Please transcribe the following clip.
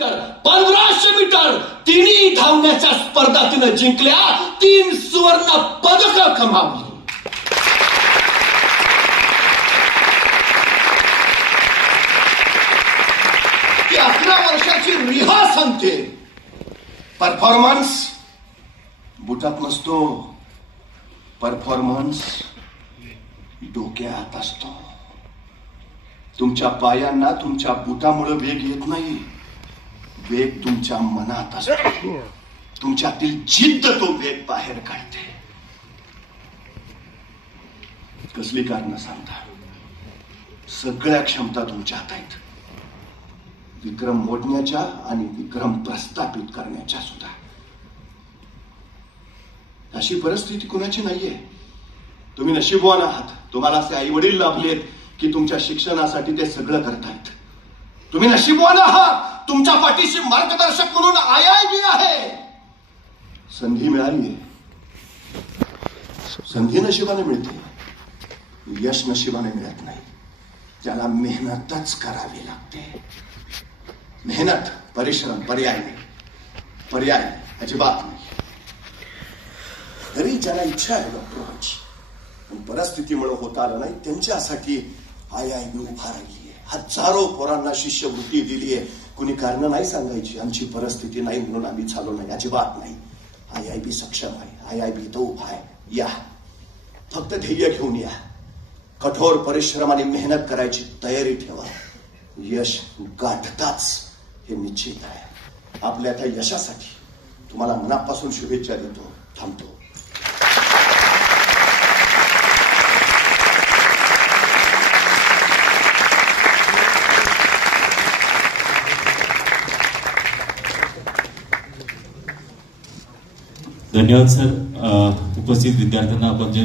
1500 metre तिन्ही धावण्याच्या स्पर्धा तिनं जिंकल्या, 3 सुवर्ण पदक कमावली. ती 11 वर्षाची रिहा सांगते. परफॉर्मन्स बुटात नसतो, परफॉर्मन्स डोक्यात असतो. तुमच्या पायांना तुमच्या बुटामुळे वेग येत नाही, वेग तुमच्या मनात असतो. तुमच्यातील जिद्द तो वेग बाहेर काढते. कसली कारण सांगता? सगळ्या क्षमता तुमच्यात आहेत, विक्रम मोडण्याच्या आणि विक्रम प्रस्थापित करण्याच्या सुद्धा. अशी परिस्थिती कुणाची नाहीये. तुम्ही नशीबवान आहात. तुम्हाला असे आई वडील लाभलेत की तुमच्या शिक्षणासाठी ते सगळं करतायत. तुम्ही नशीबवान आहात. तुमच्या पाठीशी मार्गदर्शक म्हणून IIB आहे. संधी मिळाली. संधी नशिबाने मिळते, यश नशिबाने मिळत नाही. त्याला मेहनतच करावी लागते. मेहनत, परिश्रम पर्याय नाही, पर्याय नाही, अजिबात नाही. तरी ज्याला इच्छा आहे डॉक्टर व्हायची पण परिस्थितीमुळे होता आलं नाही, त्यांच्यासाठी IIB उभा राहिली आहे. हजारो पोरांना शिष्यवृत्ती दिली आहे. कुणी कारण नाही सांगायची, आमची परिस्थिती नाही म्हणून आम्ही चालू नाही, अजिबात नाही. IIB सक्षम आहे, IIB तो उभा आहे. या, फक्त ध्येय घेऊन या, कठोर परिश्रम आणि मेहनत करायची तयारी ठेवा. यश गाठताच हे निश्चित आहे. आपल्या त्या यशासाठी तुम्हाला मनापासून शुभेच्छा देतो. थांबतो. धन्यवाद सर. उपस्थित विद्यार्थ्यांना आपण जे